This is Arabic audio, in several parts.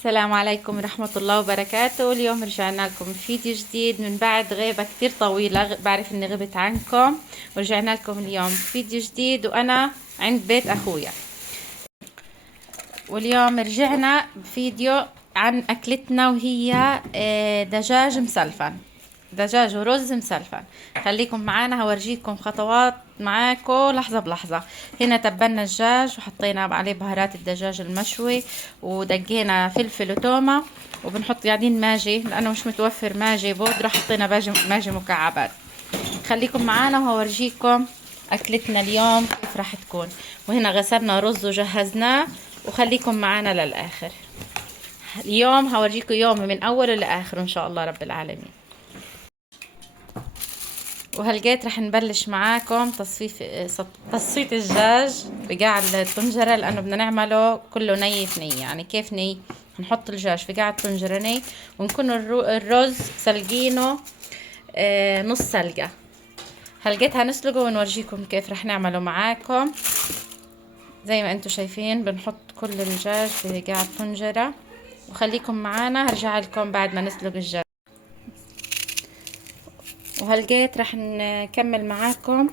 السلام عليكم ورحمة الله وبركاته. اليوم رجعنا لكم فيديو جديد من بعد غيبة كتير طويلة. بعرف اني غبت عنكم ورجعنا لكم اليوم فيديو جديد وانا عند بيت اخويا. واليوم رجعنا بفيديو عن اكلتنا وهي دجاج مسلفن، دجاج ورز مسلفن. خليكم معانا هورجيكم خطوات معاكم لحظة بلحظة. هنا تبلنا الدجاج وحطينا عليه بهارات الدجاج المشوي ودقينا فلفل وتومة، وبنحط قاعدين ماجي لانه مش متوفر ماجي بودرة، حطينا ماجي مكعبات. خليكم معانا وهورجيكم اكلتنا اليوم كيف راح تكون. وهنا غسلنا رز وجهزناه، وخليكم معانا للاخر. اليوم هورجيكم يومي من اوله لاخره ان شاء الله رب العالمين. وهلقيت رح نبلش معاكم تصفية الدجاج بقاع الطنجرة، لانه بدنا نعمله كله ني في ني. يعني كيف ني؟ هنحط الدجاج في قاع الطنجرة ني، ونكون الرز سلقينه نص سلقة. هلقيت هنسلقه ونورجيكم كيف رح نعمله معاكم. زي ما انتم شايفين بنحط كل الدجاج في قاع الطنجرة، وخليكم معانا هرجع لكم بعد ما نسلق الدجاج. وهلقيت رح نكمل معاكم.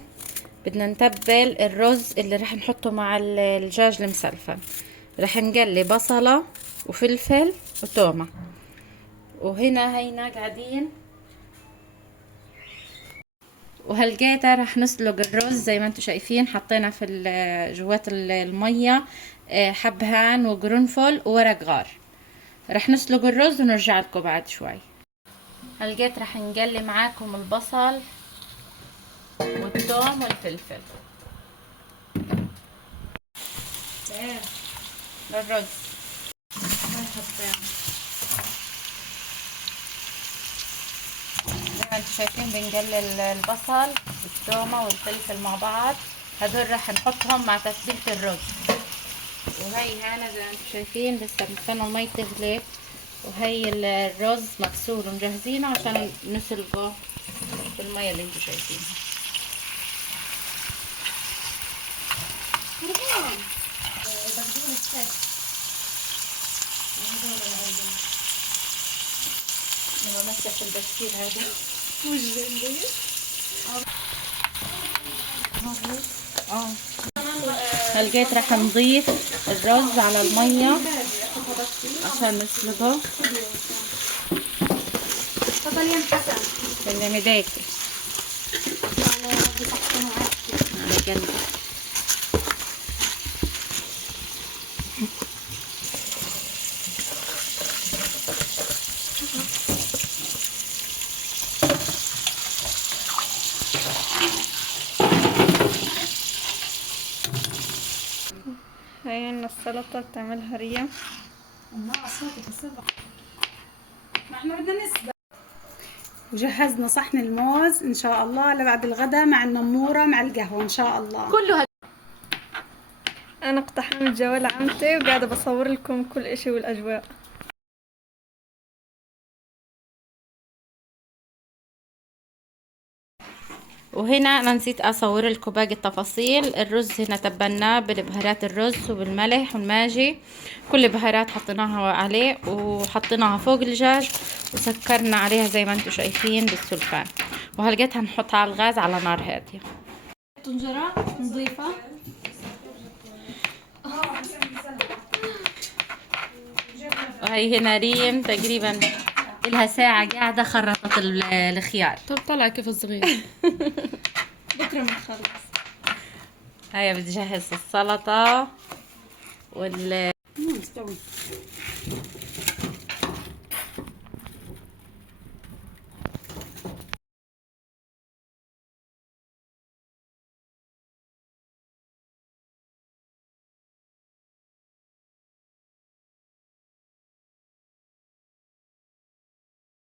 بدنا نتبل الرز اللي رح نحطه مع الدجاج المسلفن. رح نقلي بصلة وفلفل وتومة. وهنا هينا قاعدين. وهلقيتها رح نسلق الرز زي ما انتم شايفين. حطينا في جوات المية حبهان وقرنفل وورق غار. رح نسلق الرز ونرجع لكم بعد شوي. هلقيت رح نقلي معاكم البصل والثوم والفلفل للرز. زي ما انتم شايفين بنقلي البصل والثومة والفلفل مع بعض. هدول رح نحطهم مع تتبيلة الرز. وهي هنا زي ما انتم شايفين لسه بنستنى المي تغلي، وهي الرز مغسول ومجهزينه عشان نسلقه بالمية اللي انتم شايفينها. لما مسح البشكير هذا مش زين. هلقيت راح نضيف الرز على المية عشان نسلقه. تفضل يا حسن. سلم ايديك على قلبك. هاي لنا السلطة بتعملها ريا. ما احنا بدنا نسبق. وجهزنا صحن الموز ان شاء الله لبعد الغداء مع النمورة مع القهوة ان شاء الله. كله انا اقتحمت جوال عمتي وقاعدة بصور لكم كل اشي والاجواء. وهنا انا نسيت اصور لكم باقي التفاصيل. الرز هنا تبلناه بالبهارات الرز وبالملح والماجي، كل بهارات حطيناها عليه وحطيناها فوق الدجاج وسكرنا عليها زي ما انتم شايفين بالسلفان. وهلقيتها نحطها على الغاز على نار هاديه. طنجرة نظيفة. وهي هنا ريم تقريبا لها ساعة قاعدة خرطت الخيار. طب طلع كيف صغير. بكرة بنخلص. هيا بتجهز السلطة